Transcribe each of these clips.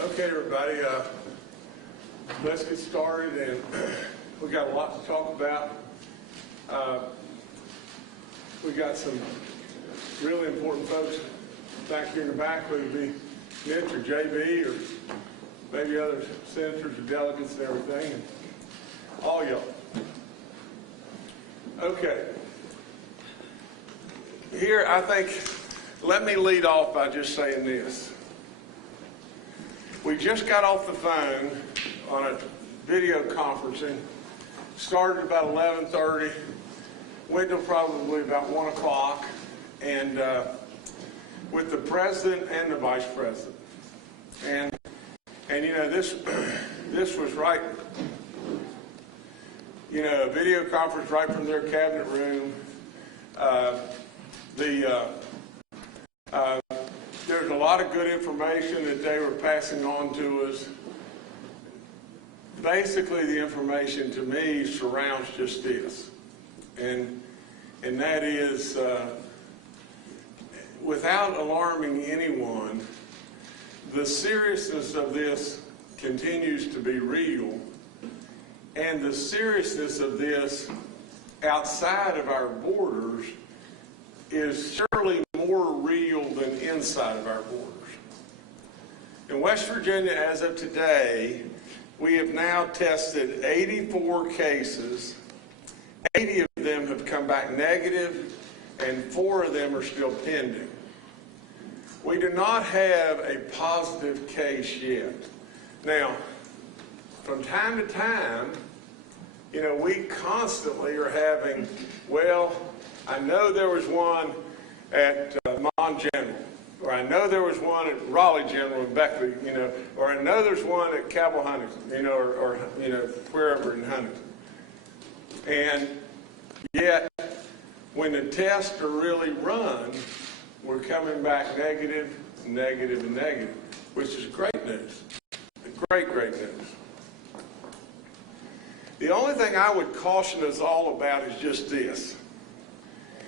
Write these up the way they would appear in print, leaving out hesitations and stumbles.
Okay, everybody, let's get started, and we got a lot to talk about. We got some really important folks back here in the back, whether it be Mitch or JB or maybe other senators or delegates and everything, and all y'all. Okay. Here, I think, let me lead off by just saying this. We just got off the phone on a video conferencing, started about 11:30, went till probably about 1 o'clock, and with the president and the vice president. And you know, this was right, you know, a video conference right from their cabinet room. There's a lot of good information that they were passing on to us. Basically, the information to me surrounds just this, and that is, without alarming anyone, the seriousness of this continues to be real, and the seriousness of this outside of our borders is surely more real than inside of our borders. In West Virginia, as of today, we have now tested 84 cases. 80 of them have come back negative, and 4 of them are still pending. We do not have a positive case yet. Now, from time to time, you know, we constantly are having, well, I know there was one at Mon General, or I know there was one at Raleigh General in Beckley, you know, or I know there's one at Cabell Huntington, you know, or you know, wherever in Huntington. And yet, when the tests are really run, we're coming back negative, negative, and negative, which is great news. Great, great news. The only thing I would caution us all about is just this.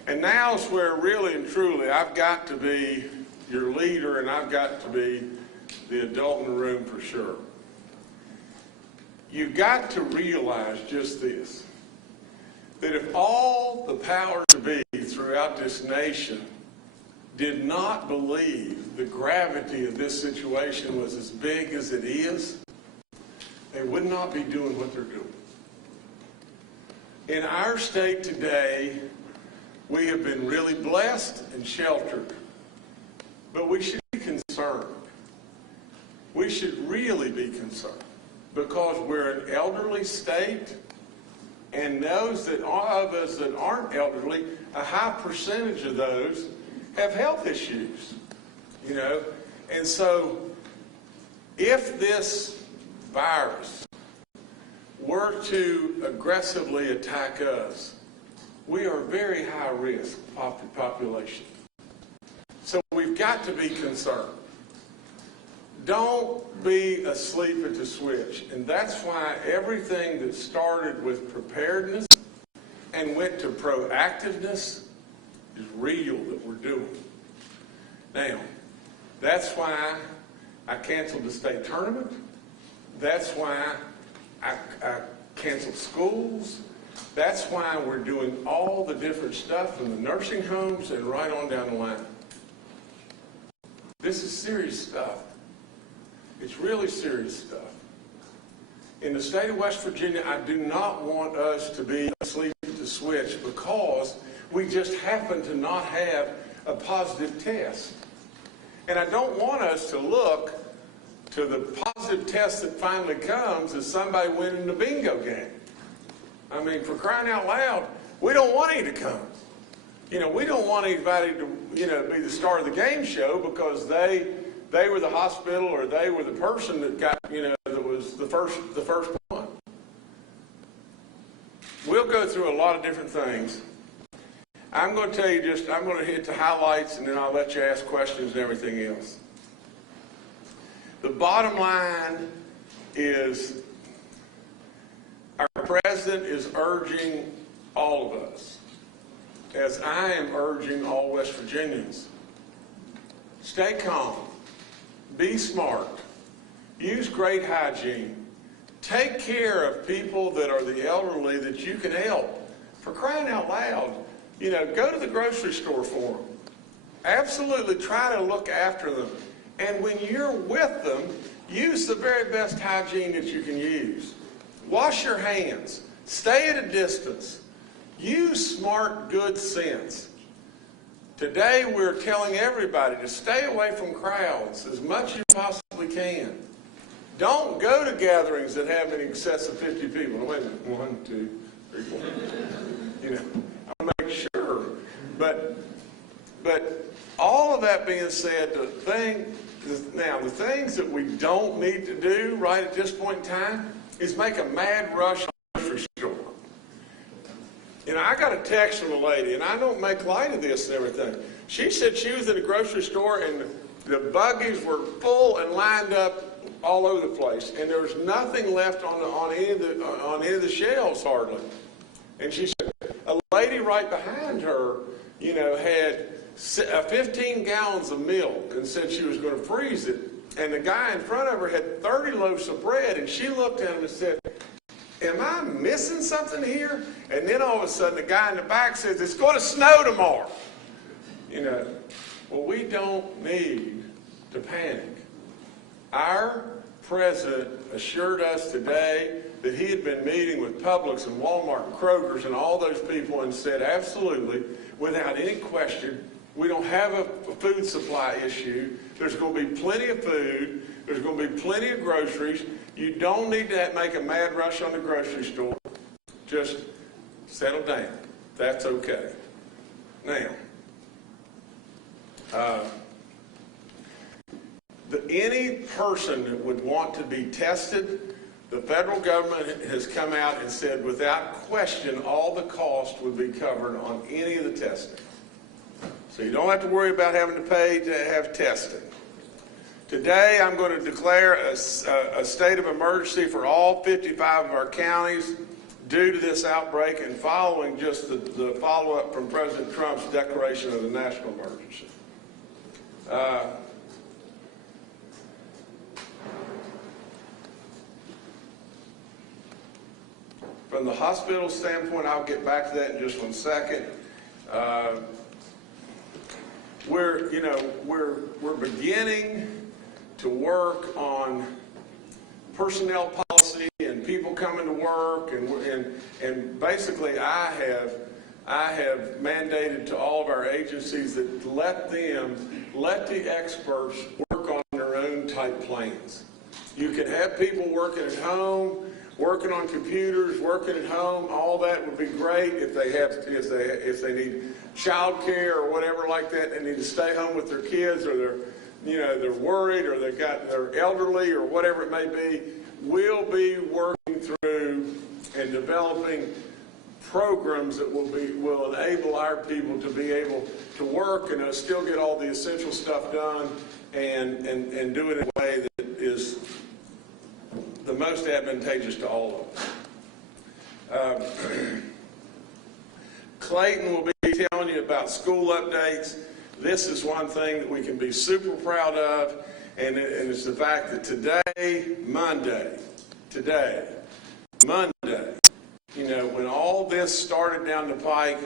And now is where really and truly I've got to be your leader, and I've got to be the adult in the room for sure. You've got to realize just this, that if all the powers to be throughout this nation did not believe the gravity of this situation was as big as it is, they would not be doing what they're doing. In our state today, we have been really blessed and sheltered, but we should be concerned. We should really be concerned because we're an elderly state, and those that are of us that aren't elderly, a high percentage of those have health issues, you know. And so if this virus were to aggressively attack us, we are a very high risk population. So we've got to be concerned. Don't be asleep at the switch. And that's why everything that started with preparedness and went to proactiveness is real that we're doing. Now, that's why I canceled the state tournament. That's why I canceled schools. That's why we're doing all the different stuff in the nursing homes and right on down the line. This is serious stuff. It's really serious stuff. In the state of West Virginia, I do not want us to be asleep at the switch because we just happen to not have a positive test. And I don't want us to look to the positive test that finally comes as somebody winning the bingo game. I mean, for crying out loud, we don't want any to come. You know, we don't want anybody to, you know, be the star of the game show because they were the hospital or they were the person that got, you know, that was the first one. We'll go through a lot of different things. I'm going to tell you I'm going to hit the highlights, and then I'll let you ask questions and everything else. The bottom line is our president is urging all of us, as I am urging all West Virginians, stay calm, be smart, use great hygiene. Take care of people that are the elderly that you can help. For crying out loud, you know, go to the grocery store for them. Absolutely try to look after them. And when you're with them, use the very best hygiene that you can use. Wash your hands. Stay at a distance. Use smart, good sense. Today we're telling everybody to stay away from crowds as much as you possibly can. Don't go to gatherings that have in excess of 50 people. Wait a minute. 1, 2, 3, 4. You know, I'll make sure. But all of that being said, the things that we don't need to do right at this point in time is make a mad rush to the grocery store. You know, I got a text from a lady, and I don't make light of this and everything. She said she was in a grocery store and the buggies were full and lined up all over the place, and there was nothing left on any of the shelves hardly. And she said a lady right behind her, you know, had 15 gallons of milk and said she was going to freeze it. And the guy in front of her had 30 loaves of bread, and she looked at him and said, "Am I missing something here?" And then all of a sudden the guy in the back says, "It's going to snow tomorrow." You know, well, we don't need to panic. Our president assured us today that he had been meeting with Publix and Walmart and Kroger's and all those people and said absolutely, without any question, we don't have a food supply issue. There's going to be plenty of food. There's going to be plenty of groceries. You don't need to make a mad rush on the grocery store. Just settle down. That's okay. Now, any person that would want to be tested, the federal government has come out and said without question all the cost would be covered on any of the testing. So you don't have to worry about having to pay to have testing. Today I'm going to declare a state of emergency for all 55 of our counties due to this outbreak and following just the follow-up from President Trump's declaration of the national emergency. From the hospital standpoint, I'll get back to that in just 1 second. We're beginning to work on personnel policy and people coming to work, and basically I have mandated to all of our agencies that let the experts work on their own type plans. You can have people working at home, working on computers, working at home. All that would be great if they need child care or whatever like that. They need to stay home with their kids, or they're worried, or they're elderly, or whatever it may be. We'll be working through and developing programs that will enable our people to be able to work and still get all the essential stuff done and do it in a way that is the most advantageous to all of us. Clayton will be telling you about school updates. This is one thing that we can be super proud of, and it's the fact that today, Monday, you know, when all this started down the pike,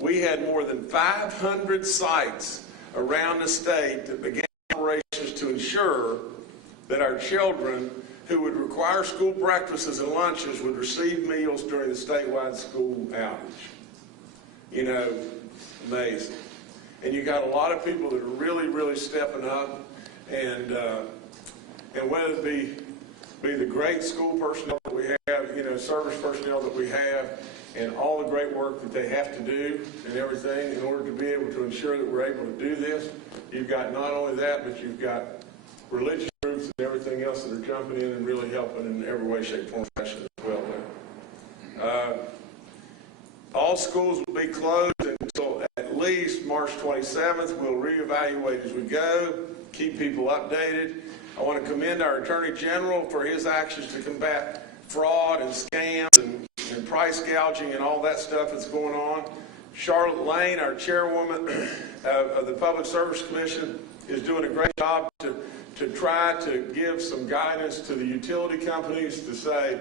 we had more than 500 sites around the state that began operations to ensure that our children who would require school breakfasts and lunches would receive meals during the statewide school outage. You know, amazing. And you got a lot of people that are really, really stepping up, and whether it be the great school personnel that we have, you know, service personnel that we have, and all the great work that they have to do and everything in order to be able to ensure that we're able to do this. You've got not only that, but you've got religious groups and everything else that are jumping in and really helping in every way, shape, form, fashion as well there. All schools will be closed until at least March 27th. We'll reevaluate as we go, keep people updated. I want to commend our Attorney General for his actions to combat fraud and scams and price gouging and all that stuff that's going on. Charlotte Lane, our chairwoman of the Public Service Commission, is doing a great job to to try to give some guidance to the utility companies to say,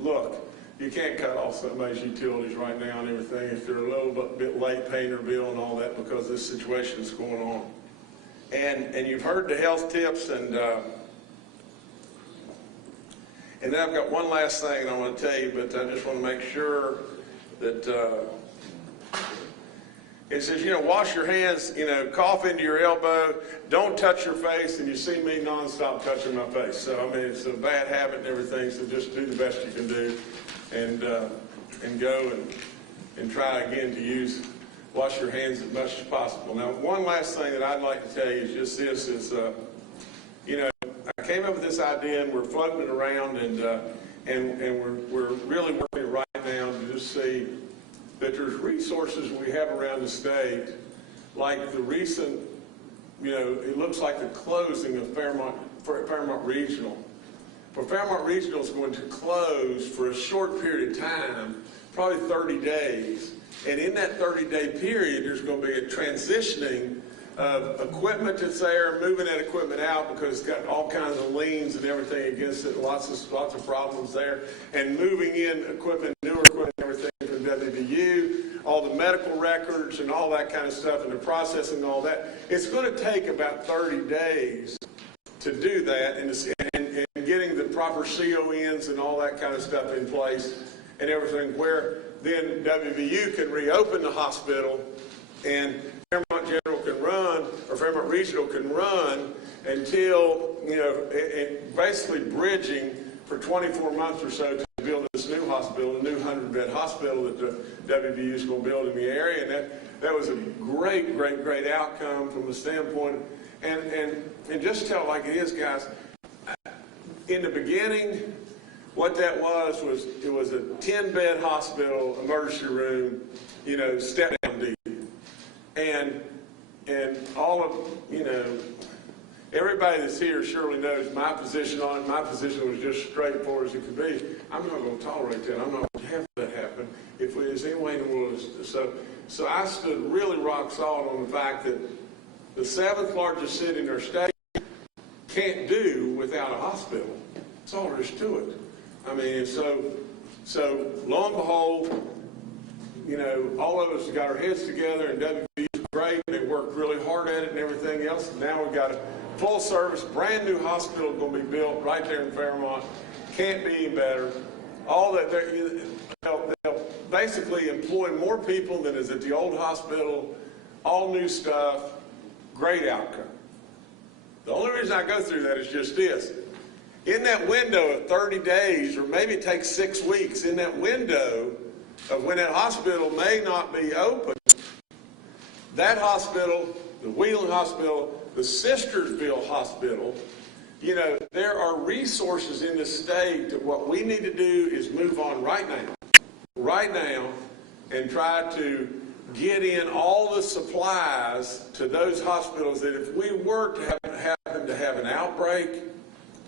look, you can't cut off somebody's utilities right now and everything if they're a little bit late paying their bill and all that because this situation is going on. And you've heard the health tips, and then I've got one last thing I want to tell you, but I just want to make sure that it says, wash your hands, cough into your elbow, don't touch your face, and you see me nonstop touching my face. So, I mean, it's a bad habit and everything, so just do the best you can do and go and try again to wash your hands as much as possible. Now, one last thing that I'd like to tell you is just this, is, I came up with this idea, and we're floating it around, and we're really working it right now to just see that there's resources we have around the state, like the recent, it looks like the closing of Fairmont Regional. But Fairmont Regional is going to close for a short period of time, probably 30 days. And in that 30-day period, there's going to be a transitioning of equipment that's there, moving that equipment out because it's got all kinds of liens and everything against it, lots of problems there, and moving in equipment, newer equipment, everything from WVU, all the medical records and all that kind of stuff, and the processing and all that. It's going to take about 30 days to do that, and getting the proper CONs and all that kind of stuff in place and everything, where then WVU can reopen the hospital and Fairmont General can run, or Fairmont Regional can run until, basically bridging for 24 months or so to build this new hospital, a new 100-bed hospital that the WVU is going to build in the area. And that was a great, great, great outcome from the standpoint. And just tell it like it is, guys. In the beginning, what that was it was a 10-bed hospital, emergency room, step down deep. And all of, everybody that's here surely knows my position on it. My position was just straightforward as it could be. I'm not going to tolerate that. I'm not going to have that happen if there's any way in the world. So I stood really rock solid on the fact that the 7th largest city in our state can't do without a hospital. That's all there is to it. I mean, so lo and behold, all of us got our heads together, and WVU is great. They worked really hard at it and everything else. And now we've got a full service, brand new hospital going to be built right there in Fairmont. Can't be any better. All that they'll basically employ more people than is at the old hospital. All new stuff. Great outcome. The only reason I go through that is just this. In that window of 30 days, or maybe it takes 6 weeks, in that window of when that hospital may not be open, that hospital, the Wheeling Hospital, the Sistersville Hospital, there are resources in the state that what we need to do is move on right now, and try to get in all the supplies to those hospitals that if we were to happen to have an outbreak,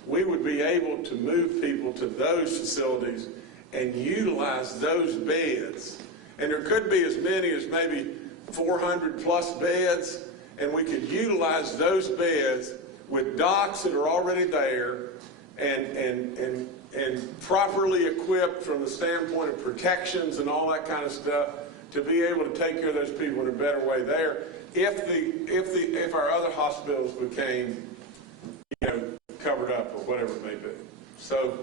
we would be able to move people to those facilities and utilize those beds. And there could be as many as maybe 400 plus beds, and we could utilize those beds with docs that are already there and properly equipped from the standpoint of protections and all that kind of stuff to be able to take care of those people in a better way there if our other hospitals became covered up or whatever it may be. So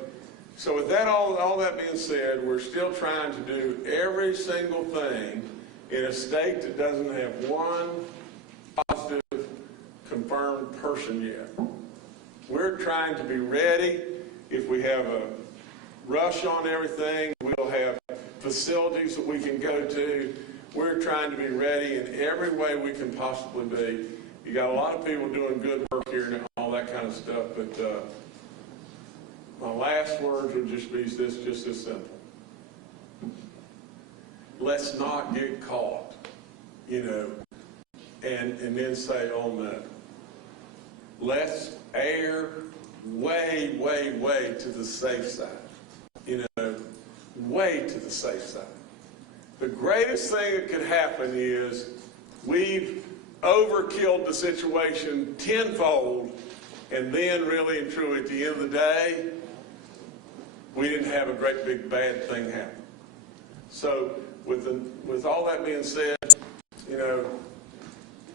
with that all that being said, we're still trying to do every single thing in a state that doesn't have one positive confirmed person yet. We're trying to be ready. If we have a rush on everything, we'll have facilities that we can go to. We're trying to be ready in every way we can possibly be. You got a lot of people doing good work here and all that kind of stuff, but my last words would just be this simple. Let's not get caught, and then say, oh no. Let's err way, way, way to the safe side. Way to the safe side. The greatest thing that could happen is we've overkilled the situation tenfold, And then really and truly at the end of the day, we didn't have a great big bad thing happen. So with all that being said, you know,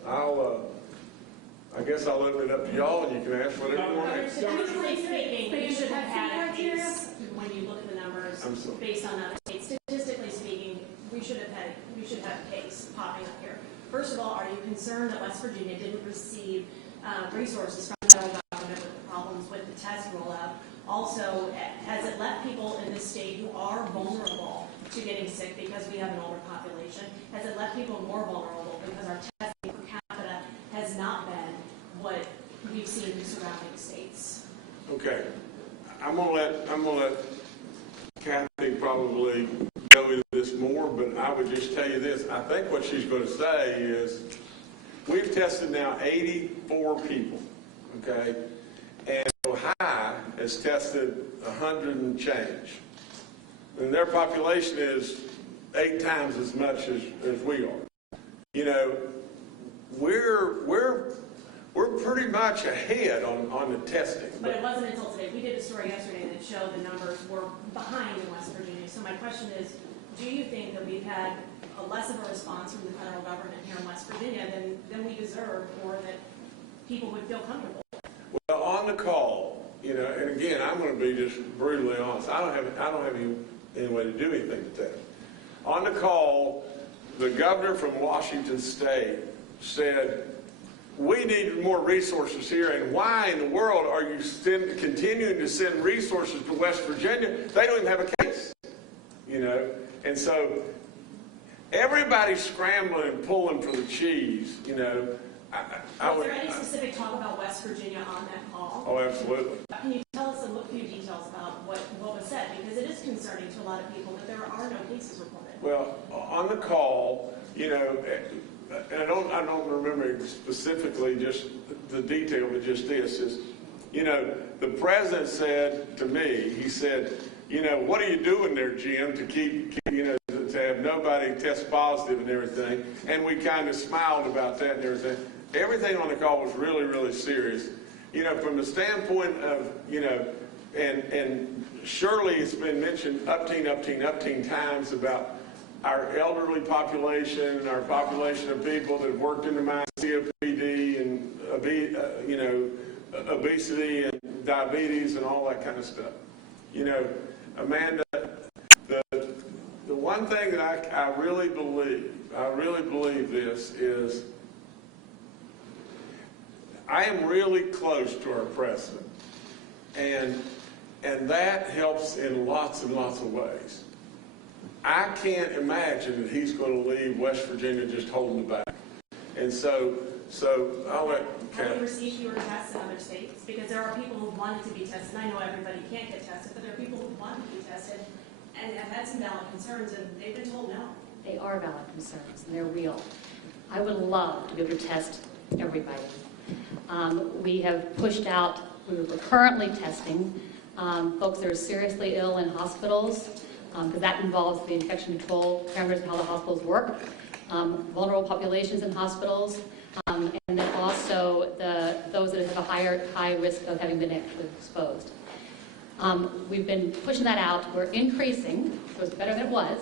I guess I'll open it up to y'all, and you can ask whatever you want to ask. Statistically speaking, you should have had a case when you look at the numbers based on other states. Statistically speaking, we should have a case popping up here. First of all, are you concerned that West Virginia didn't receive resources from the federal government with the problems with the test rollout? Also, has it left people in this state who are vulnerable to getting sick because we have an older population? Has it left people more vulnerable because our testing per capita has not been what we've seen in surrounding states? Okay, I'm gonna let Kathy probably go into this more, but I would just tell you this. I think what she's going to say is we've tested now 84 people, okay, and Ohio has tested 100 and change, and their population is 8 times as much as we are. You know, we're pretty much ahead on the testing. But it wasn't until today. We did a story yesterday that showed the numbers were behind in West Virginia. So my question is, do you think that we've had a less of a response from the federal government here in West Virginia than we deserve, or that people would feel comfortable? Well, on the call, you know, and again, I'm going to be just brutally honest. I don't have any way to do anything to test. On the call, the governor from Washington State said, we need more resources here, and why in the world are you continuing to send resources to West Virginia? They don't even have a case, you know. And so everybody's scrambling and pulling for the cheese, you know. Was there any specific talk about West Virginia on that call? Oh, absolutely. Can you tell us a few details about what was said? Because it is concerning to a lot of people that there are no cases reported. Well, on the call, you know, and I don't remember specifically just the detail, but just this is, you know, the president said to me, he said, you know, what are you doing there, Jim, to keep you know, to have nobody test positive and everything? And we kind of smiled about that and everything. Everything on the call was really, really serious. You know, from the standpoint of, you know, and surely it's been mentioned upteen times about our elderly population, our population of people that have worked in the mines, COPD and, you know, obesity and diabetes and all that kind of stuff. You know, Amanda, the one thing that I really believe this is, I am really close to our president, and that helps in lots and lots of ways. I can't imagine that he's going to leave West Virginia just holding the back. And so I'll let Kathy. Have you received fewer tests in other states? Because there are people who wanted to be tested. I know everybody can't get tested, but there are people who want to be tested and have had some valid concerns, and they've been told no. They are valid concerns, and they're real. I would love to be able to test everybody. We have pushed out, we're currently testing folks that are seriously ill in hospitals, because that involves the infection control parameters and how the hospitals work, vulnerable populations in hospitals, and then also those that have a high risk of having been actually exposed. We've been pushing that out. We're increasing, so it's better than it was.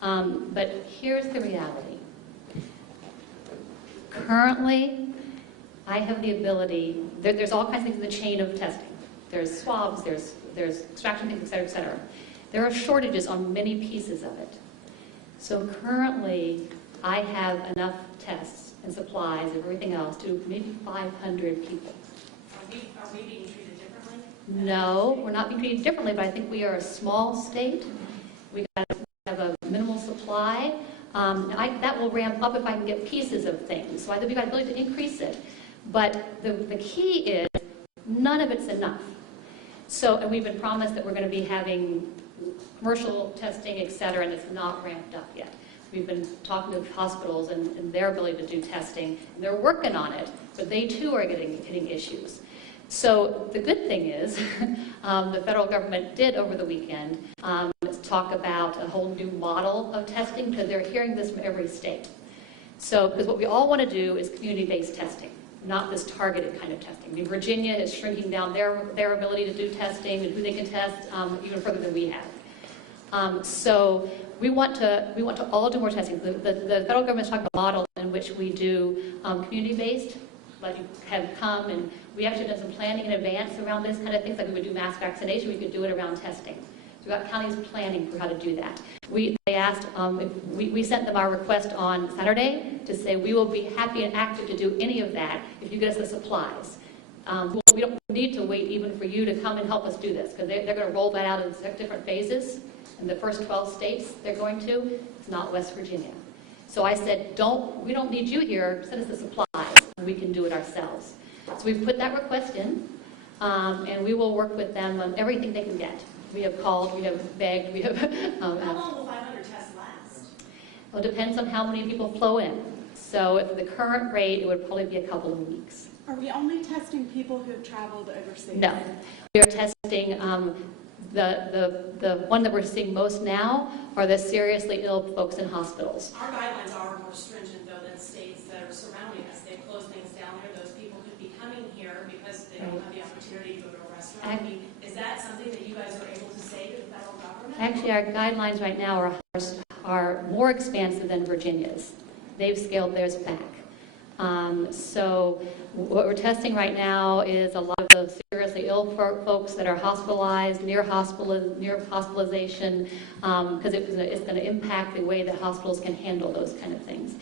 But here's the reality. Currently, I have the ability, there's all kinds of things in the chain of testing. There's swabs, there's extraction things, et cetera, et cetera. There are shortages on many pieces of it. So currently, I have enough tests and supplies and everything else to maybe 500 people. Are we being treated differently? No, we're not being treated differently, but I think we are a small state. We have a minimal supply. That will ramp up if I can get pieces of things. So I think we've got the ability to increase it. But the key is none of it's enough. So, and we've been promised that we're going to be having commercial testing, et cetera, and it's not ramped up yet. We've been talking to hospitals and their ability to do testing, and they're working on it, but they too are hitting issues. So the good thing is, the federal government did over the weekend talk about a whole new model of testing, because they're hearing this from every state. So, because what we all want to do is community-based testing. not this targeted kind of testing. I mean, Virginia is shrinking down their ability to do testing and who they can test even further than we have. So we want to all do more testing. The federal government is talking about a model in which we do community-based, like you have come, and we actually done some planning in advance around this kind of things, like we would do mass vaccination, we could do it around testing. So we've got counties planning for how to do that. They asked, we sent them our request on Saturday to say we will be happy and active to do any of that if you get us the supplies. We don't need to wait even for you to come and help us do this, because they're going to roll that out in different phases. In the first 12 states they're going to, it's not West Virginia. So I said, we don't need you here, send us the supplies, and we can do it ourselves. So we've put that request in, and we will work with them on everything they can get. We have called, we have begged, we have... how long will 500 tests last? Well, it depends on how many people flow in. So at the current rate, it would probably be a couple of weeks. Are we only testing people who have traveled overseas? No. We are testing, the one that we're seeing most now are the seriously ill folks in hospitals. Our guidelines are more stringent, though, than states that are surrounding us. They've closed things down there. Those people could be coming here because they don't have the opportunity to go to a restaurant. I mean, is that something that you guys are able to say to the federal government? Actually, our guidelines right now are more expansive than Virginia's. They've scaled theirs back. So what we're testing right now is a lot of the seriously ill folks that are hospitalized, near hospitalization, because it's going to impact the way that hospitals can handle those kind of things.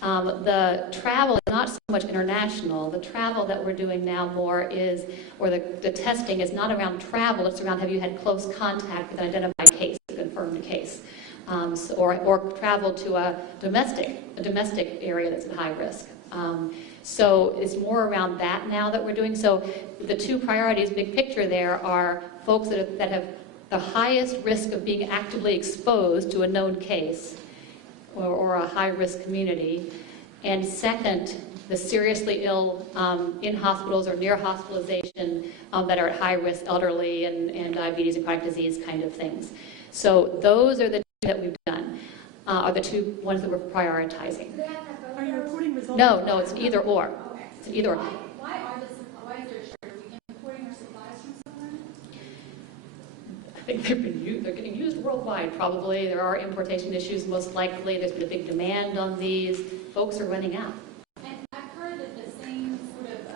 The travel is not so much international. The travel that we're doing now more is, or the testing is not around travel, it's around have you had close contact with an identified case, a confirmed case, or travel to a domestic area that's at high risk. So it's more around that now that we're doing. So the two priorities, big picture there, are folks that have the highest risk of being actively exposed to a known case or a high-risk community. And second, the seriously ill in hospitals or near hospitalization that are at high risk, elderly and diabetes and chronic disease kind of things. So those are the two that we've done, are the two ones that we're prioritizing. Are you reporting results? No, it's an either or. Okay. It's an either or. Why is there a shortage? Are we importing our supplies from somewhere? I think they're getting used worldwide, probably. There are importation issues, most likely. There's been a big demand on these. Folks are running out. And I've heard that the same sort of, you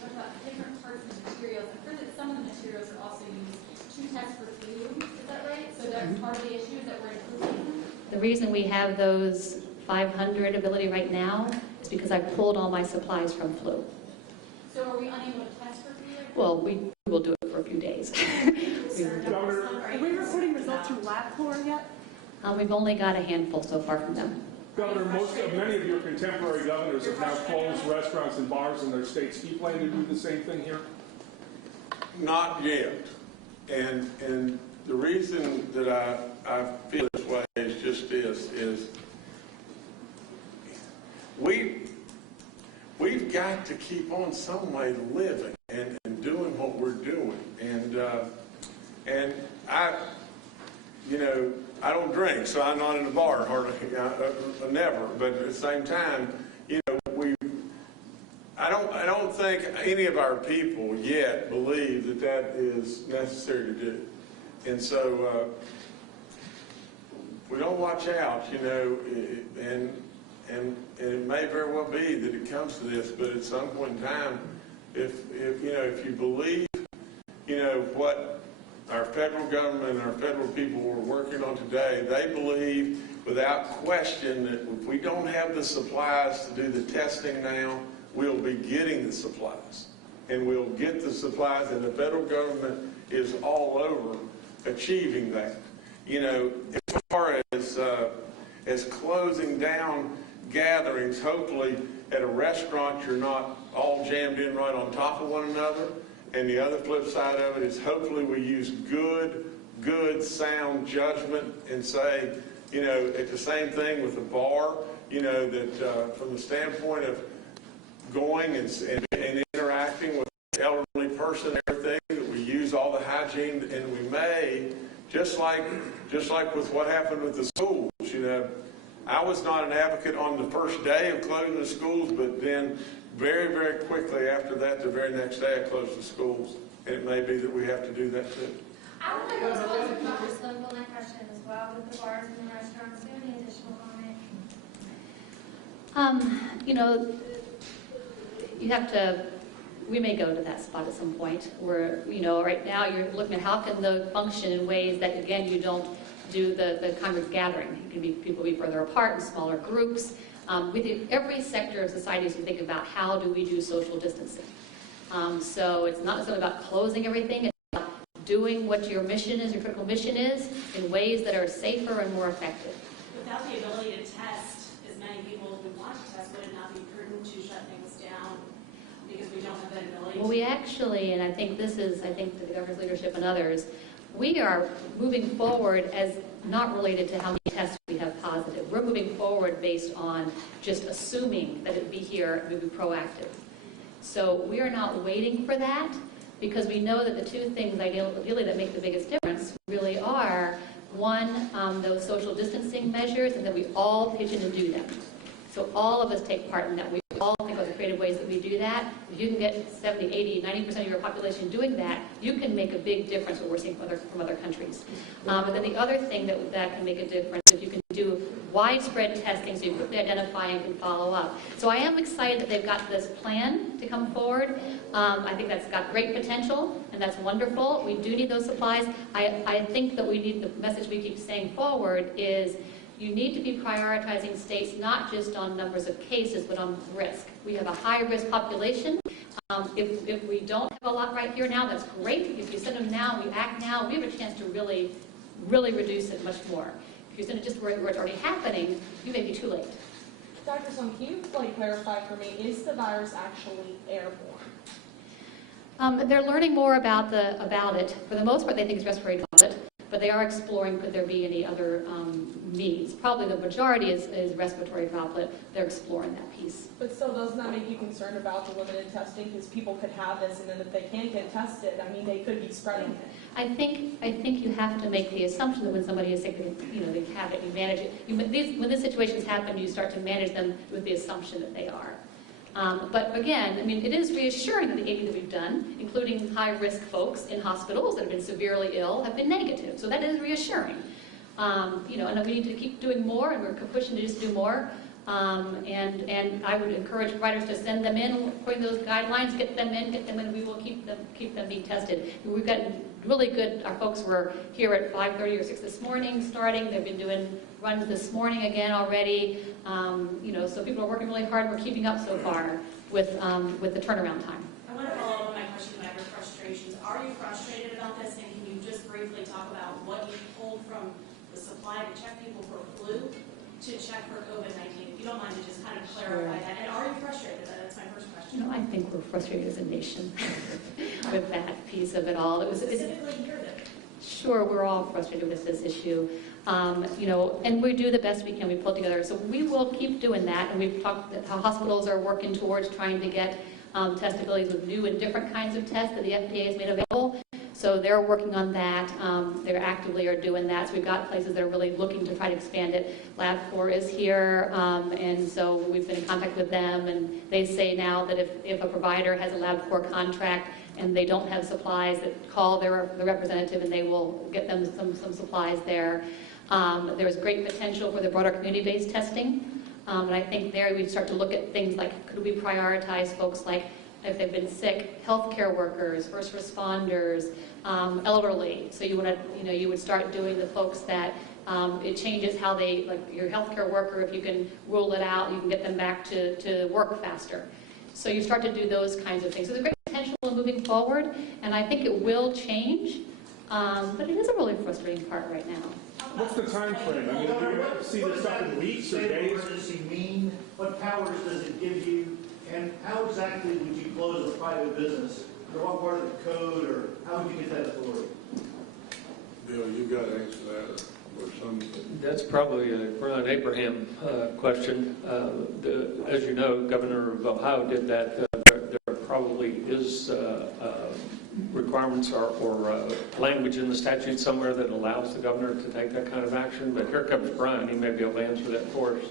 talked about different parts of the materials. I've heard that some of the materials are also used to test for flu. Is that right? So that's part of the issue that we're improving? The reason we have those 500 ability right now is because I pulled all my supplies from flu. So are we unable to test for flu? Well, we will do it for a few days. Are we reporting results from LabCorp yet? We've only got a handful so far from them. Governor, many of your contemporary governors have now closed restaurants and bars in their states. Do you plan to do the same thing here? Not yet. And the reason that I feel this way is just this, is we've got to keep on some way living and doing what we're doing. And I don't drink, so I'm not in a bar hardly, never. But at the same time, I don't think any of our people yet believe that is necessary to do. And so we don't watch out, and it may very well be that it comes to this, but at some point in time, if you believe, what our federal government and our federal people are working on today, they believe without question that if we don't have the supplies to do the testing now, we'll be getting the supplies. And we'll get the supplies, and the federal government is all over achieving that. As far as closing down gatherings, hopefully at a restaurant you're not all jammed in right on top of one another. And the other flip side of it is hopefully we use good sound judgment and say, it's the same thing with the bar, that from the standpoint of going and interacting with the elderly person and everything, that we use all the hygiene, and we may, just like with what happened with the schools, I was not an advocate on the first day of closing the schools, but then very, very quickly after that, the very next day, I close the schools. And it may be that we have to do that too. I want to go to Dr. Slimble on that question as well with the bars and the restaurants. Do you have any additional comment? You know, you have to, we may go to that spot at some point where, you know, right now you're looking at how can they function in ways that, again, you don't do the kind of gathering. It can be, people be further apart in smaller groups. Within every sector of society, as we think about how do we do social distancing. So it's not necessarily about closing everything, it's about doing what your mission is, your critical mission is, in ways that are safer and more effective. Without the ability to test as many people as we want to test, would it not be prudent to shut things down because we don't have that ability? Well, we actually, and I think this is, I think the governor's leadership and others, we are moving forward as not related to how many tests we have positive. We're moving forward based on just assuming that it would be here and we'd be proactive. So we are not waiting for that because we know that the two things ideally that make the biggest difference really are, one, those social distancing measures, and that we all pitch in and do them. So all of us take part in that. We all think of the creative ways that we do that. If you can get 70, 80, 90% of your population doing that, you can make a big difference what we're seeing from other countries. And then the other thing that can make a difference is if you can do widespread testing so you quickly identify and can follow up. So I am excited that they've got this plan to come forward. I think that's got great potential, and that's wonderful. We do need those supplies. I think that we need, the message we keep saying forward is, you need to be prioritizing states not just on numbers of cases, but on risk. We have a high-risk population. If we don't have a lot right here now, that's great. If you send them now, we act now, we have a chance to really, really reduce it much more. If you send it just where it's already happening, you may be too late. Dr. Slum, can you clarify for me, is the virus actually airborne? They're learning more about it. For the most part, they think it's respiratory droplet, but they are exploring could there be any other means. Probably the majority is respiratory droplet. They're exploring that piece. But still, doesn't that make you concerned about the limited testing? Because people could have this, and then if they can't get tested, I mean, they could be spreading it. I think you have to make the assumption that when somebody is sick, they have it, you manage it. When these situations happen, you start to manage them with the assumption that they are. But again, I mean, it is reassuring that the aiding that we've done, including high-risk folks in hospitals that have been severely ill, have been negative. So that is reassuring. And we need to keep doing more, and we're pushing to just do more. And I would encourage providers to send them in, according to those guidelines, get them in, we will keep them being tested. We've got really good, our folks were here at 5:30 or 6 this morning starting. They've been doing runs this morning again already. So people are working really hard. We're keeping up so far with the turnaround time. I want to follow up on my question about your frustrations. Are you frustrated about this, and can you just briefly talk about what you pulled from the supply to check people for flu to check for COVID-19? If you don't mind to just kind of clarify that. And are you frustrated? That's my first question. I think we're frustrated as a nation with that piece of it all. Specifically here, though. Sure, we're all frustrated with this issue. And we do the best we can. We pull together. So we will keep doing that. And we've talked that how hospitals are working towards trying to get testabilities with new and different kinds of tests that the FDA has made available. So they're working on that. They actively are doing that. So we've got places that are really looking to try to expand it. LabCorp is here, and so we've been in contact with them. And they say now that if a provider has a LabCorp contract and they don't have supplies, that call the representative and they will get them some supplies there. There's great potential for the broader community-based testing. And I think there we start to look at things like, could we prioritize folks like, if they've been sick, healthcare workers, first responders, elderly. So you would start doing the folks that it changes how they, like your healthcare worker, if you can rule it out, you can get them back to work faster. So you start to do those kinds of things. So there's great potential in moving forward, and I think it will change, but it is a really frustrating part right now. What's the time frame? I mean, do you see this stuff in weeks or days? What does emergency mean? What powers does it give you? And how exactly would you close a private business? Or what part of the code, or how would you get that authority? Bill, you've got to answer that. Or some. That's probably a Ron Abraham question. As you know, Governor of Ohio did that. There probably is requirements or language in the statute somewhere that allows the governor to take that kind of action. But here comes Brian. He may be able to answer that for us.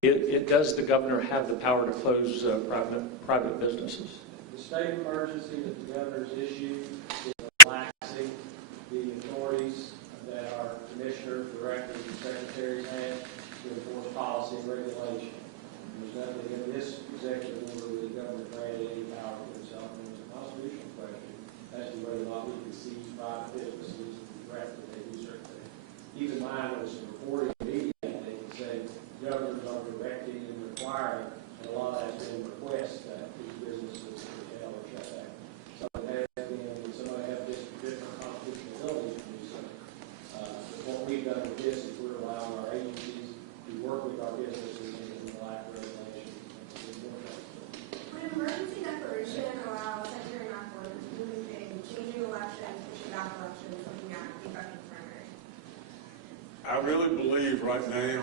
Does the governor have the power to close private businesses? The state emergency that the governor's issued is relaxing the authorities that our commissioners, directors, and secretaries have to enforce policy and regulation. There's nothing in this executive order that the governor granted any power to himself, and it's a constitutional question as to whether or not we can seize private businesses and threat that they do certain things. Even mine was reporting media, they can say governors are directing and requiring, and a lot of that's been requests that these businesses curtail or shut down. Some have been, and some have different constitutional abilities to do so. But what we've done with this is we're allowing our agencies to work with our businesses in the lack of regulation. Would emergency declaration allow Secretary McFord to do anything, changing elections, pushing back elections, looking at the effective primary? I really believe right now,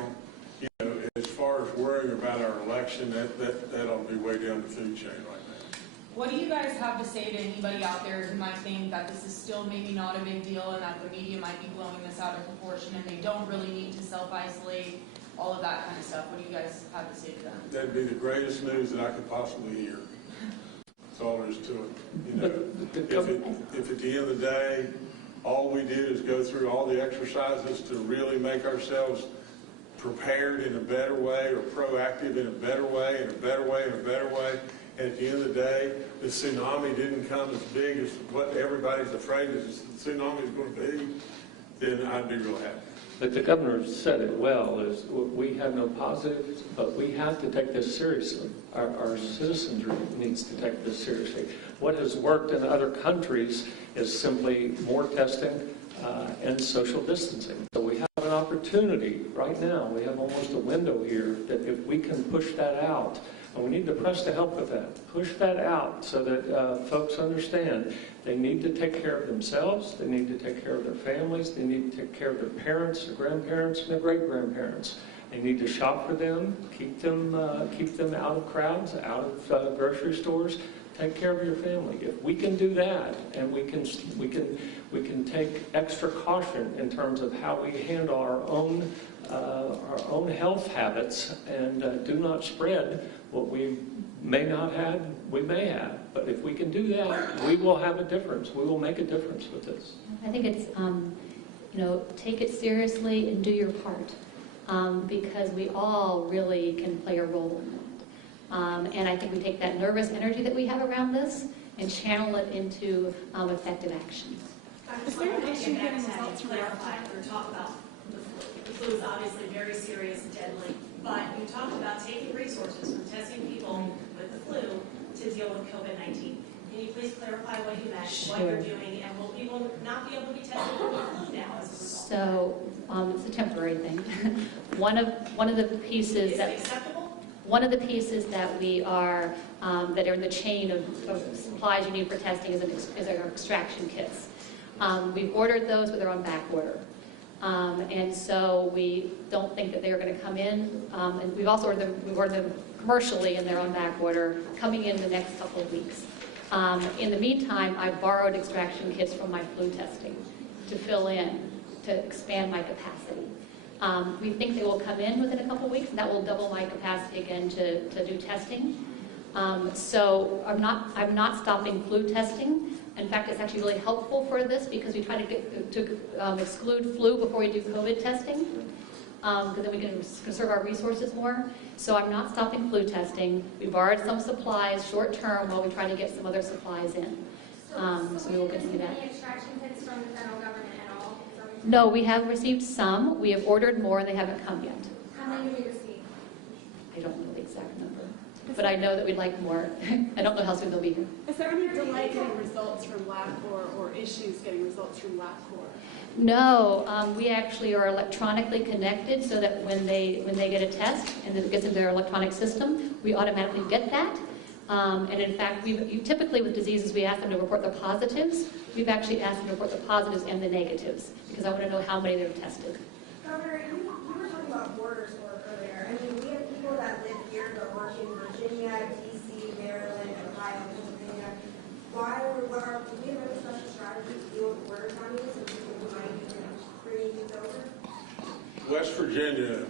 you know, as far as worrying about our election, that ought to be way down the food chain right now. What do you guys have to say to anybody out there who might think that this is still maybe not a big deal and that the media might be blowing this out of proportion and they don't really need to self-isolate, all of that kind of stuff? What do you guys have to say to them? That'd be the greatest news that I could possibly hear. That's all there is to it. You know, if at the end of the day, all we did is go through all the exercises to really make ourselves prepared in a better way or proactive in a better way, in a better way, in a better way, and at the end of the day, the tsunami didn't come as big as what everybody's afraid the tsunami is going to be, then I'd be real happy. But the governor said it well, is we have no positives, but we have to take this seriously. Our citizenry needs to take this seriously. What has worked in other countries is simply more testing and social distancing. So we have an opportunity right now. We have almost a window here that if we can push that out, and we need the press to help with that, push that out so that folks understand they need to take care of themselves, they need to take care of their families, they need to take care of their parents, their grandparents, and their great-grandparents. They need to shop for them, keep them out of crowds, out of grocery stores. Take care of your family. If we can do that, and we can take extra caution in terms of how we handle our own health habits, and do not spread what we may not have, we may have. But if we can do that, we will have a difference. We will make a difference with this. I think it's, you know, take it seriously and do your part, because we all really can play a role in it. And I think we take that nervous energy that we have around this and channel it into effective actions. Is there an issue getting results from clarify or talk about the flu? The flu is obviously very serious and deadly, but you talked about taking resources from testing people with the flu to deal with COVID-19. Can you please clarify what you meant, what you're doing, and will people not be able to be tested for the flu now as a result? So it's a temporary thing. One of the pieces is that it acceptable? One of the pieces that we are that are in the chain of supplies you need for testing is our extraction kits. We've ordered those, but they're on back order. And so we don't think that they're going to come in. And we've also ordered them commercially, and they're on back order, coming in the next couple of weeks. In the meantime, I've borrowed extraction kits from my flu testing to fill in, to expand my capacity. We think they will come in within a couple of weeks, and that will double my capacity again to do testing. So I'm not stopping flu testing. In fact, it's actually really helpful for this because we try to exclude flu before we do COVID testing, because then we can conserve our resources more. So I'm not stopping flu testing. We borrowed some supplies short term while we try to get some other supplies in. So we will continue that. Any extraction kits from the federal government at all? No, we have received some. We have ordered more, and they haven't come yet. How many did we receive? I don't know the exact number, but I know that we'd like more. I don't know how soon they'll be here. Is there any delay getting results from LabCorp or issues getting results from LabCorp? No, we actually are electronically connected so that when they get a test and it gets into their electronic system, we automatically get that. And in fact, typically with diseases, we ask them to report the positives. We've actually asked them to report the positives and the negatives because I want to know how many they've tested. Governor, you were talking about borders work earlier. I mean, we have people that live here but work in Virginia, D.C., Maryland, Ohio, Pennsylvania. Do we have any special strategy to deal with border counties and people who might be bringing these over? West Virginia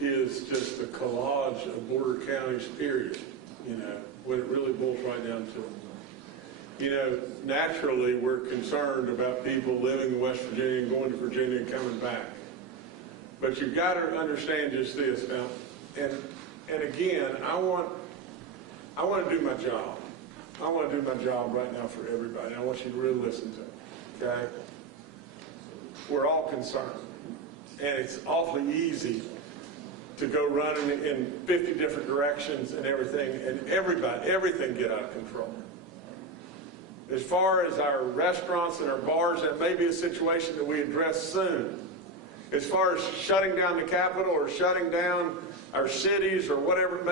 is just a collage of border counties, period, you know, when it really boils right down to it. You know, naturally, we're concerned about people living in West Virginia and going to Virginia and coming back. But you've got to understand just this now, and again, I want to do my job. I want to do my job right now for everybody. I want you to really listen to me, okay? We're all concerned, and it's awfully easy to go running in 50 different directions and everything, and everything get out of control. As far as our restaurants and our bars, that may be a situation that we address soon. As far as shutting down the Capitol or shutting down our cities or whatever it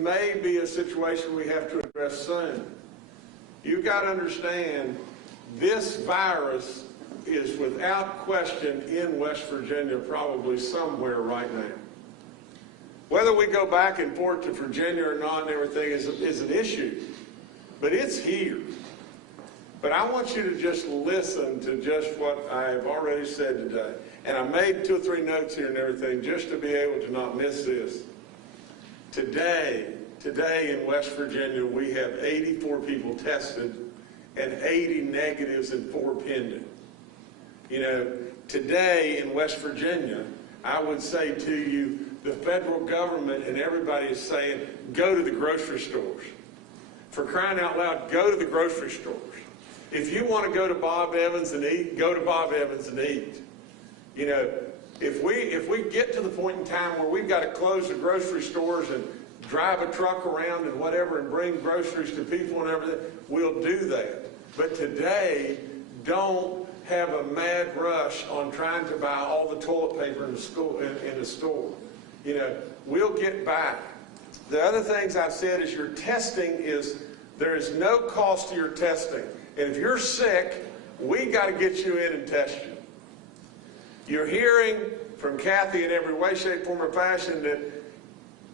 may be a situation we have to address soon. You've got to understand, this virus is without question in West Virginia probably somewhere right now. Whether we go back and forth to Virginia or not and everything is an issue. But it's here. But I want you to just listen to just what I've already said today. And I made 2 or 3 notes here and everything just to be able to not miss this. Today in West Virginia, we have 84 people tested and 80 negatives and 4 pending. You know, today in West Virginia, I would say to you, the federal government and everybody is saying, go to the grocery stores. For crying out loud, go to the grocery stores. If you want to go to Bob Evans and eat, go to Bob Evans and eat. You know, if we get to the point in time where we've got to close the grocery stores and drive a truck around and whatever and bring groceries to people and everything, we'll do that. But today, don't have a mad rush on trying to buy all the toilet paper in the store. You know, we'll get back. The other things I've said is your testing there is no cost to your testing. And if you're sick, we got to get you in and test you. You're hearing from Kathy in every way, shape, form, or fashion that,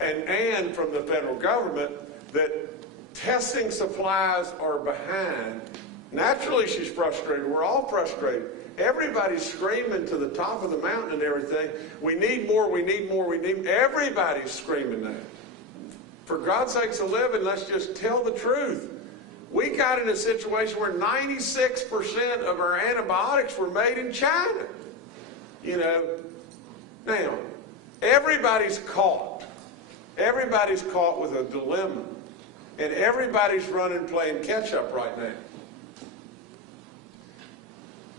and from the federal government, that testing supplies are behind. Naturally, she's frustrated. We're all frustrated. Everybody's screaming to the top of the mountain and everything. We need more, we need more, we need more. Everybody's screaming that. For God's sakes of living, let's just tell the truth. We got in a situation where 96% of our antibiotics were made in China. You know, now, everybody's caught. Everybody's caught with a dilemma. And everybody's running playing catch up right now.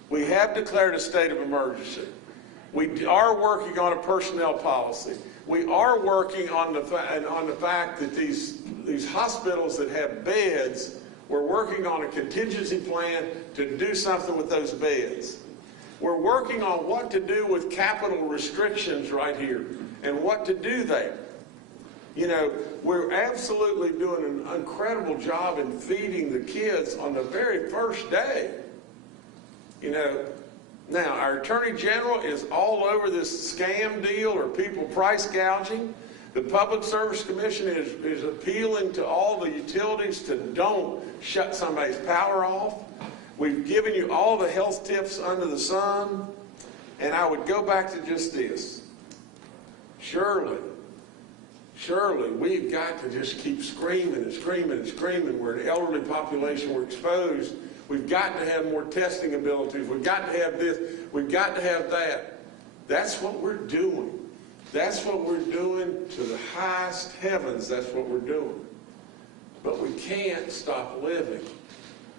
We have declared a state of emergency. We are working on a personnel policy. We are working on the fact that these hospitals that have beds, we're working on a contingency plan to do something with those beds. We're working on what to do with capital restrictions right here and what to do there. You know, we're absolutely doing an incredible job in feeding the kids on the very first day. You know, now our Attorney General is all over this scam deal or people price gouging. The Public Service Commission is appealing to all the utilities to don't shut somebody's power off. We've given you all the health tips under the sun. And I would go back to just this. Surely, we've got to just keep screaming and screaming and screaming. We're an elderly population. We're exposed. We've got to have more testing abilities. We've got to have this. We've got to have that. That's what we're doing. That's what we're doing to the highest heavens. That's what we're doing. But we can't stop living.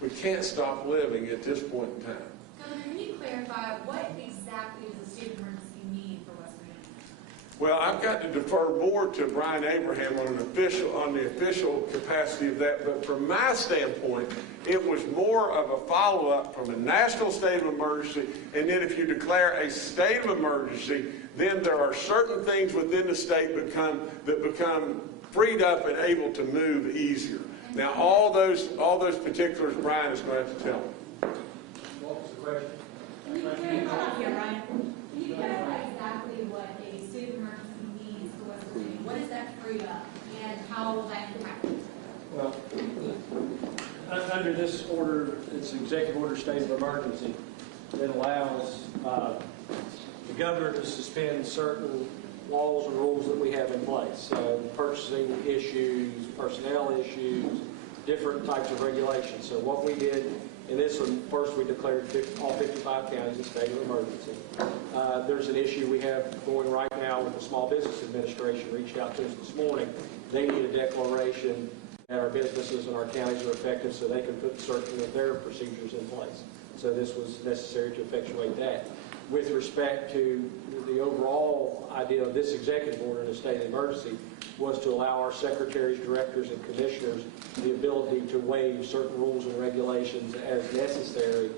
We can't stop living at this point in time. Governor, can you clarify what exactly does the state of emergency mean for West Virginia? Well, I've got to defer more to Brian Abraham on the official capacity of that. But from my standpoint, it was more of a follow-up from a national state of emergency. And then if you declare a state of emergency, then there are certain things within the state that become freed up and able to move easier. Now, all those particulars, Brian is going to have to tell me. What was the question? Can you clarify exactly what a state of emergency means for West Virginia? What is that freed up, and how will that impact it? Well, under this order, it's executive order state of emergency that allows the governor to suspend certain laws and rules that we have in place. So purchasing issues, personnel issues, different types of regulations. So what we did in this one, first we declared all 55 counties a state of emergency. There's an issue we have going right now with the Small Business Administration, reached out to us this morning. They need a declaration that our businesses and our counties are effective so they can put certain of their procedures in place. So this was necessary to effectuate that. With respect to the overall idea of this executive order in a state of emergency was to allow our secretaries, directors, and commissioners the ability to waive certain rules and regulations as necessary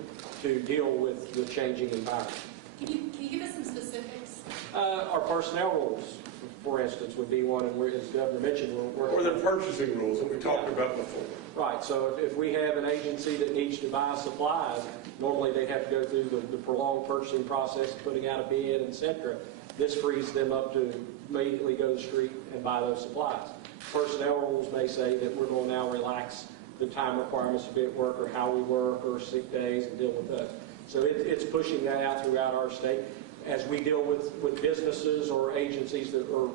to deal with the changing environment. Can you give us some specifics? Our personnel rules, for instance, would be one, and as the Governor mentioned, we're Or the purchasing rules that we talked about before. Right, so if we have an agency that needs to buy supplies, normally they have to go through the prolonged purchasing process, putting out a bid, etc. This frees them up to immediately go to the street and buy those supplies. Personnel rules may say that we're going to now relax the time requirements of bid work or how we work or sick days and deal with those. So it's pushing that out throughout our state. As we deal with businesses or agencies that or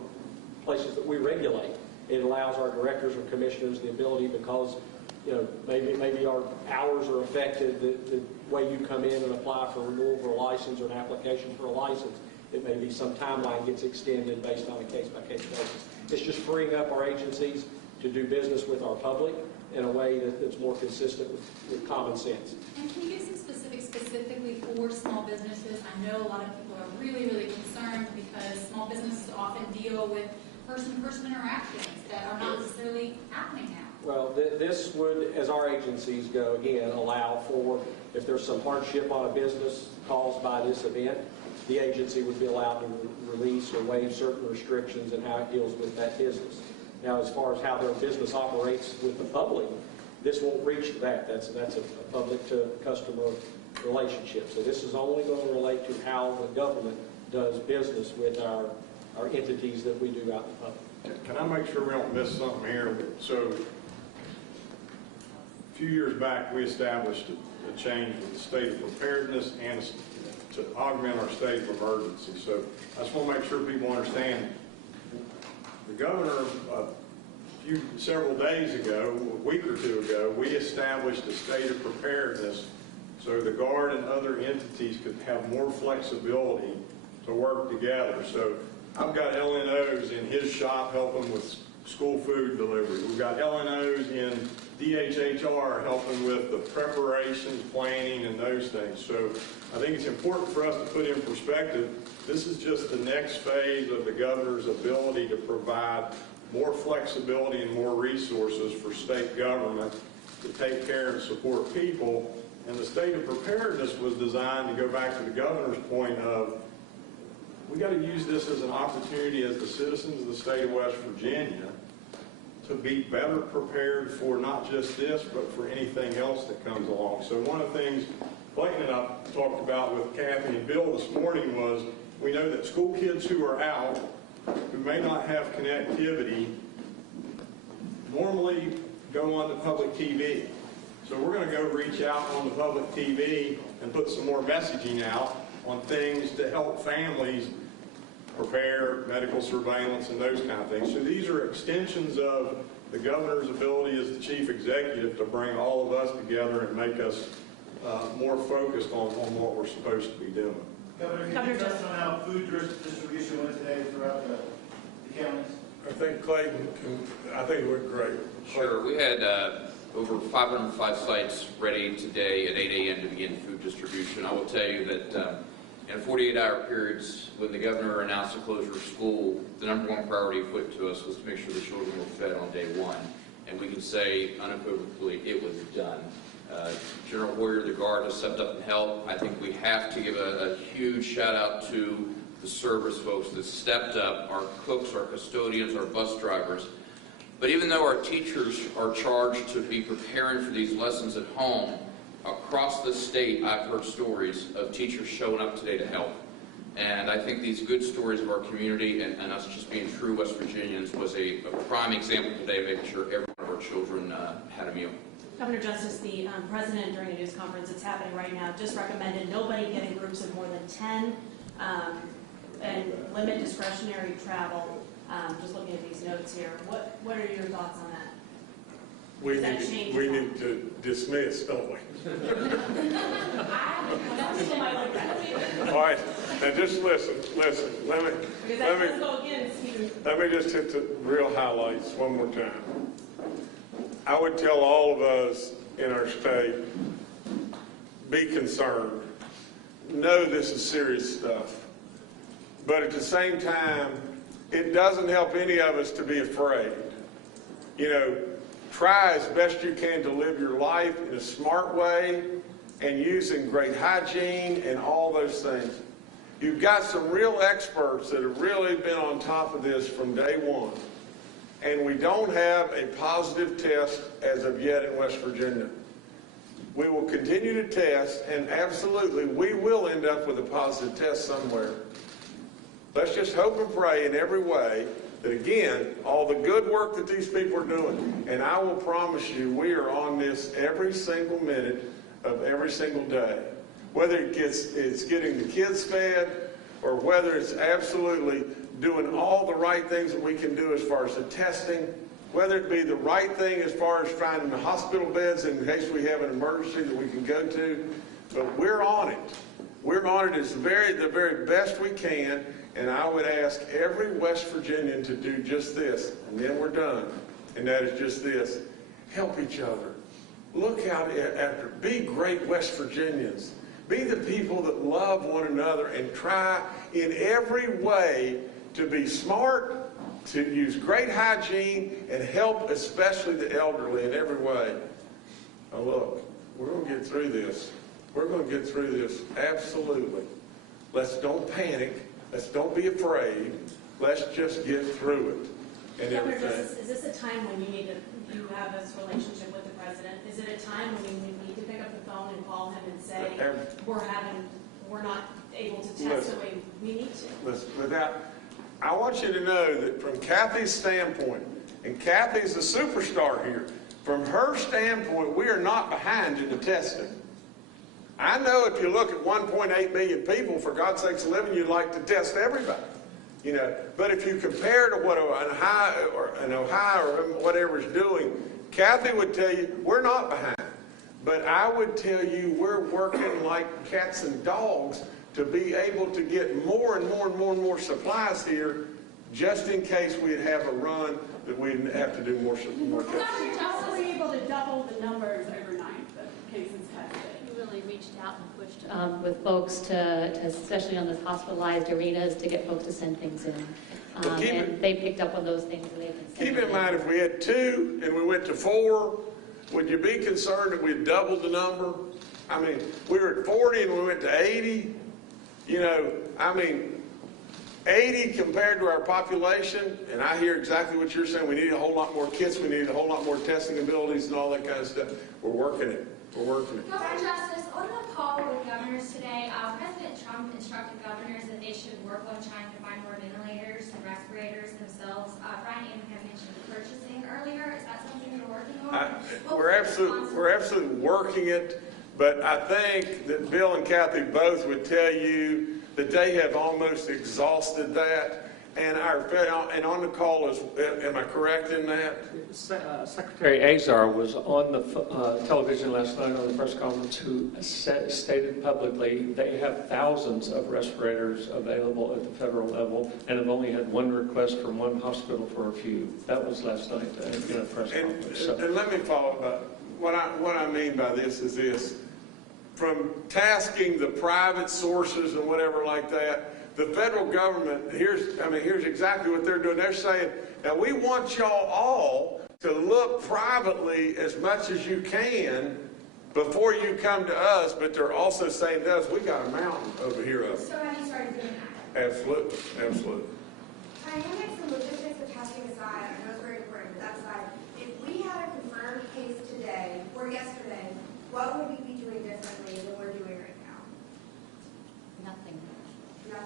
places that we regulate, it allows our directors or commissioners the ability, because maybe our hours are affected, the way you come in and apply for renewal for a license or an application for a license, it may be some timeline gets extended based on a case-by-case basis. It's just freeing up our agencies to do business with our public in a way that's more consistent with common sense. And can you give some specifics specifically for small businesses? I know a lot of people are really, really concerned because small businesses often deal with person-to-person interactions that are not necessarily happening now. Well, this would, as our agencies go, again, allow for, if there's some hardship on a business caused by this event, the agency would be allowed to release or waive certain restrictions in how it deals with that business. Now, as far as how their business operates with the public, this won't reach that. That's a public-to-customer relationship. So this is only going to relate to how the government does business with our entities that we do out in the public. Can I make sure we don't miss something here? So, a few years back, we established a change with the state of preparedness and to augment our state of emergency. So, I just want to make sure people understand. The governor, several days ago, a week or two ago, we established a state of preparedness so the Guard and other entities could have more flexibility to work together. So, I've got LNOs in his shop helping with school food delivery. We've got LNOs in DHHR helping with the preparations, planning, and those things. So I think it's important for us to put in perspective, this is just the next phase of the governor's ability to provide more flexibility and more resources for state government to take care and support people. And the state of preparedness was designed to go back to the governor's point of, we got to use this as an opportunity as the citizens of the state of West Virginia to be better prepared for not just this, but for anything else that comes along. So one of the things Clayton and I talked about with Kathy and Bill this morning was, we know that school kids who are out, who may not have connectivity, normally go on to public TV. So we're going to go reach out on the public TV and put some more messaging out on things to help families prepare, medical surveillance, and those kind of things. So these are extensions of the governor's ability as the chief executive to bring all of us together and make us more focused on what we're supposed to be doing. Governor, can you touch on how food distribution went today throughout the counties? I think Clayton I think it went great. Sure. We had over 505 sites ready today at 8 a.m. to begin food distribution. I will tell you that in 48-hour periods, when the governor announced the closure of school, the number one priority put to us was to make sure the children were fed on day one. And we can say unequivocally it was done. General Warrior, the Guard, has stepped up and helped. I think we have to give a huge shout out to the service folks that stepped up, our cooks, our custodians, our bus drivers. But even though our teachers are charged to be preparing for these lessons at home, across the state, I've heard stories of teachers showing up today to help. And I think these good stories of our community and us just being true West Virginians was a prime example today, making sure every one of our children had a meal. Governor Justice, the president during a news conference that's happening right now just recommended nobody get in groups of more than 10. and limit discretionary travel. Just looking at these notes here, what are your thoughts on that? We need to dismiss, don't we? All right, now just listen. Let me just hit the real highlights one more time. I would tell all of us in our state, be concerned. Know this is serious stuff. But at the same time, it doesn't help any of us to be afraid. You know, try as best you can to live your life in a smart way and using great hygiene and all those things. You've got some real experts that have really been on top of this from day one. And we don't have a positive test as of yet in West Virginia. We will continue to test, and absolutely, we will end up with a positive test somewhere. Let's just hope and pray in every way that, again, all the good work that these people are doing, and I will promise you, we are on this every single minute of every single day. Whether it's getting the kids fed, or whether it's absolutely doing all the right things that we can do as far as the testing, whether it be the right thing as far as finding the hospital beds in case we have an emergency that we can go to, but we're on it. We're on it as the very best we can, and I would ask every West Virginian to do just this, and then we're done, and that is just this. Help each other. Look out after, be great West Virginians. Be the people that love one another and try in every way to be smart, to use great hygiene, and help especially the elderly in every way. Now look, we're going to get through this. We're going to get through this, absolutely. Let's don't panic. Let's don't be afraid. Let's just get through it and everything. Is this a time when you have this relationship with the president? Is it a time when you need to pick up the phone and call him and say, we're not able to test the way we need to? Listen, I want you to know that from Kathy's standpoint, and Kathy's the superstar here, from her standpoint, we are not behind in the testing. I know if you look at 1.8 million people, for God's sakes living, you'd like to test everybody. You know, but if you compare to what an Ohio or whatever is doing, Kathy would tell you we're not behind. But I would tell you we're working like cats and dogs to be able to get more and more and more and more supplies here, just in case we'd have a run that we'd have to do more testing. How were we able to double the numbers overnight, the cases tested? We really reached out and pushed with folks to, especially on the hospitalized arenas, to get folks to send things in. And they picked up on those things that they've been sending. Keep in mind, if we had 2 and we went to 4, would you be concerned that we'd doubled the number? I mean, we were at 40 and we went to 80. You know, I mean, 80 compared to our population, and I hear exactly what you're saying. We need a whole lot more kits. We need a whole lot more testing abilities and all that kind of stuff. We're working it. We're working it. Governor Justice, on the call with governors today, President Trump instructed governors that they should work on trying to find more ventilators and respirators themselves. Brian Abraham mentioned purchasing earlier. Is that something you're working on? We're absolutely working it. But I think that Bill and Kathy both would tell you that they have almost exhausted that. And on the call, am I correct in that? Secretary Azar was on the television last night on the press conference who stated publicly they have thousands of respirators available at the federal level and have only had one request from one hospital for a few. That was last night in a press conference. And let me follow up. What I mean by this is this. From tasking the private sources and whatever like that, the federal government, here's exactly what they're doing. They're saying, now we want y'all all to look privately as much as you can before you come to us, but they're also saying to us, we got a mountain over here of it. So have you started doing that? Absolutely, absolutely. Dynamics and logistics of testing aside, I know it's very important, but that aside, if we had a confirmed case today or yesterday, what would we be doing differently than we're doing right now? Nothing.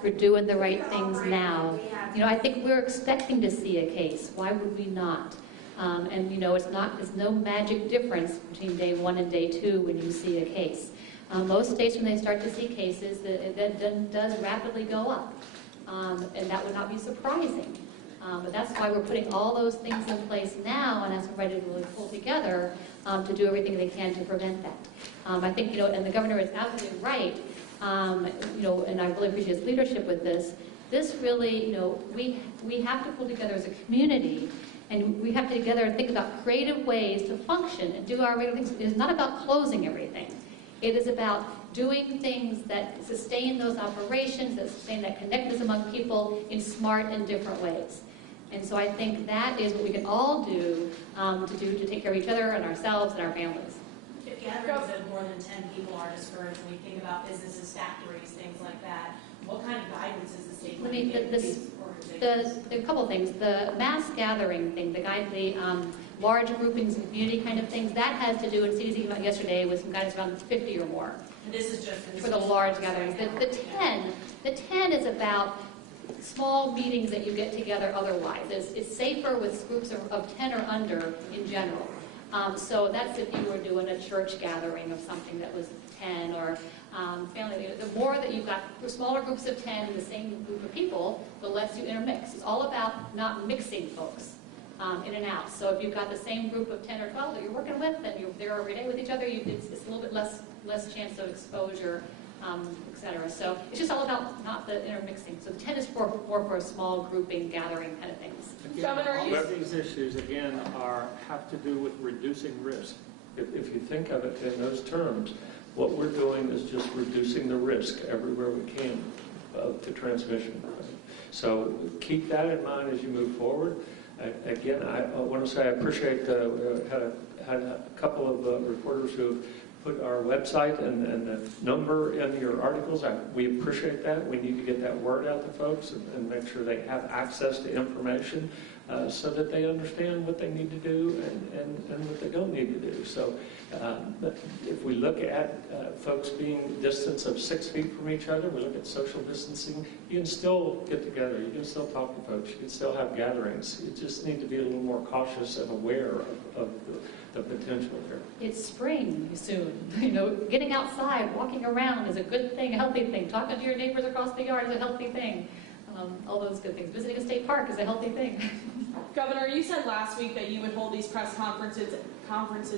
We're doing the right things now. You know, I think we're expecting to see a case. Why would we not? And you know, there's no magic difference between day 1 and day 2 when you see a case. Most states, when they start to see cases, that does rapidly go up. and that would not be surprising. But that's why we're putting all those things in place now and as we're ready to really pull together to do everything they can to prevent that. I think, and the governor is absolutely right, and I really appreciate his leadership with this. This really, we have to pull together as a community, and we have to together think about creative ways to function and do our regular things. It's not about closing everything. It is about doing things that sustain those operations, that sustain that connectedness among people in smart and different ways. And so I think that is what we can all do to take care of each other and ourselves and our families. If gatherings of more than 10 people are discouraged, when we think about businesses, factories, things like that, what kind of guidance is the state going to give these organizations? A couple things. The mass gathering thing, the large groupings and community kind of things, that has to do, and CDC came out yesterday with some guidance around 50 or more. And this is just for the large gatherings. The 10 is about small meetings that you get together otherwise. It's safer with groups of 10 or under in general. So that's if you were doing a church gathering of something that was 10 or family. The more that you've got smaller groups of 10 in the same group of people, the less you intermix. It's all about not mixing folks in and out. So if you've got the same group of 10 or 12 that you're working with, and you're there every day with each other, it's a little bit less chance of exposure, etc. So it's just all about not the intermixing. So the 10 is more for a small grouping, gathering kind of things. Governor, all of these issues, again, have to do with reducing risk. If you think of it in those terms, what we're doing is just reducing the risk everywhere we can of the transmission. So keep that in mind as you move forward. Again, I want to say I appreciate had a couple of reporters who put our website and the number in your articles. We appreciate that. We need to get that word out to folks and make sure they have access to information so that they understand what they need to do and what they don't need to do. So if we look at folks being distance of 6 feet from each other, we look at social distancing, you can still get together, you can still talk to folks, you can still have gatherings. You just need to be a little more cautious and aware of the potential here. It's spring soon. Getting outside, walking around is a good thing, a healthy thing. Talking to your neighbors across the yard is a healthy thing. All those good things. Visiting a state park is a healthy thing. Governor, you said last week that you would hold these press conferences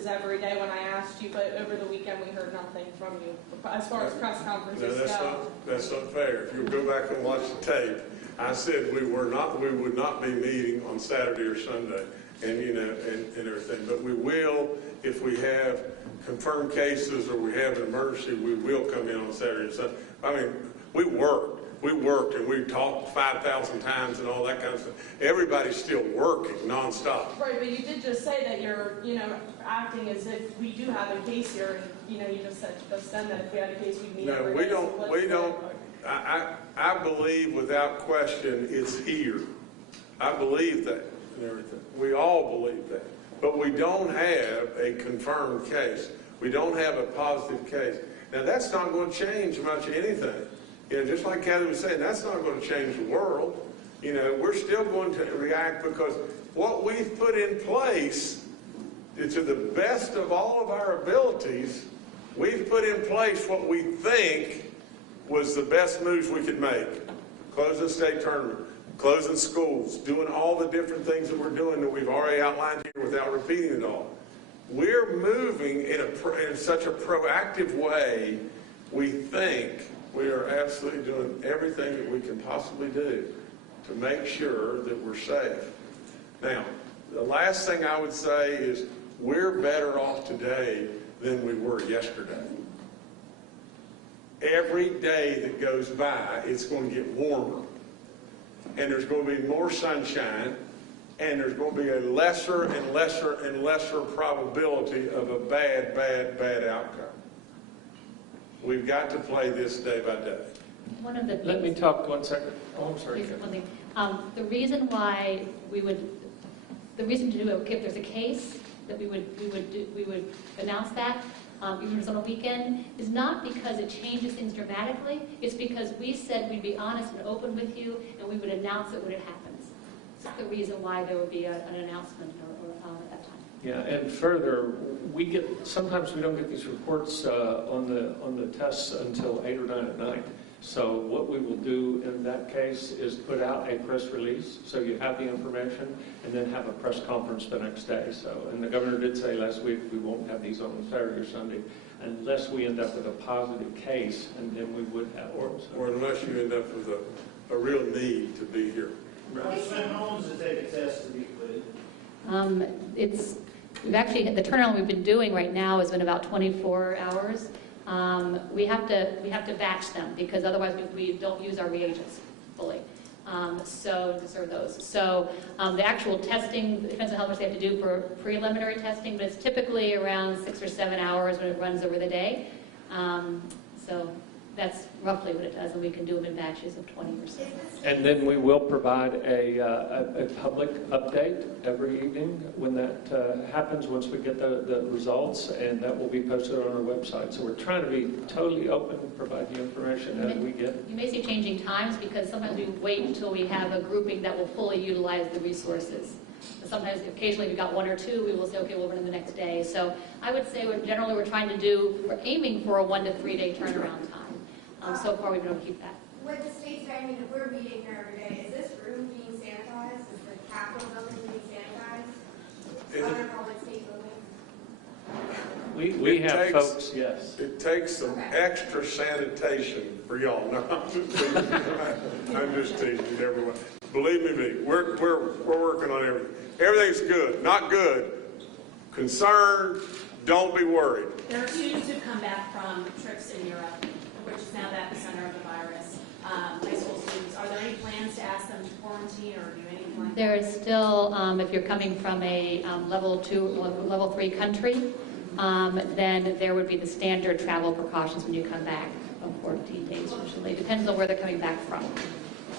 every day when I asked you, but over the weekend we heard nothing from you as far as press conferences go. That's not fair. If you go back and watch the tape, I said we would not be meeting on Saturday or Sunday, and and everything. But we will, if we have confirmed cases or we have an emergency, we will come in on Saturday and Sunday. I mean, we worked and we talked 5,000 times and all that kind of stuff. Everybody's still working nonstop. Right, but you did just say that you're, acting as if we do have a case here, and you just said just then that if we had a case we'd meet. No, we don't. I believe without question it's here. I believe that and everything. We all believe that. But we don't have a confirmed case. We don't have a positive case. Now that's not going to change much anything. Just like Kathy was saying, that's not going to change the world. We're still going to react because what we've put in place, to the best of all of our abilities, we've put in place what we think was the best moves we could make. Closing state tournament, closing schools, doing all the different things that we're doing that we've already outlined here without repeating it all. We're moving in such a proactive way, we think we are absolutely doing everything that we can possibly do to make sure that we're safe. Now, the last thing I would say is we're better off today than we were yesterday. Every day that goes by, it's going to get warmer. And there's going to be more sunshine, and there's going to be a lesser and lesser and lesser probability of a bad, bad, bad outcome. We've got to play this day by day. One of the things, Let me talk 1 second. Oh, I'm sorry. One thing. The reason why the reason to do it, if there's a case, that we would announce that, even if it's on a weekend, is not because it changes things dramatically. It's because we said we'd be honest and open with you, and we would announce it when it happens. That's the reason why there would be an announcement at that time. Yeah, and further, sometimes we don't get these reports on the tests until 8 or 9 at night. So what we will do in that case is put out a press release, so you have the information, and then have a press conference the next day. So, and the governor did say last week we won't have these on Saturday or Sunday unless we end up with a positive case, and then we would have, or unless you end up with a real need to be here. How long does it take a test to be completed? We've actually, the turnaround we've been doing right now has been about 24 hours. We have to batch them because otherwise we don't use our reagents fully. So to serve those. So the actual testing depends on how much they have to do for preliminary testing, but it's typically around 6 or 7 hours when it runs over the day. So that's roughly what it does, and we can do them in batches of 20 or so. and then we will provide a public update every evening when that happens, once we get the results, and that will be posted on our website. So we're trying to be totally open, provide the information as we get it. You may see changing times because sometimes we wait until we have a grouping that will fully utilize the resources. Sometimes, occasionally, we've got 1 or 2, we will say, okay, we'll run in the next day. So I would say we're aiming for a 1 to 3 day turnaround time. So far, we've been able to keep that. With the state saying, I mean, if we're meeting here every day, is this room being sanitized? Is the Capitol building being sanitized? Other public state buildings? We have folks, yes. It takes some extra sanitation for y'all. No, I'm just teasing. I'm just teasing everyone. Believe me, we're working on everything. Everything's good, not good. Concerned, don't be worried. There are students who've come back from trips in Europe, which is now the epicenter of the virus. High school students, are there any plans to ask them to quarantine or do anything like that? There is still, if you're coming from a level 3 country, then there would be the standard travel precautions when you come back of 14 days usually. Depends on where they're coming back from.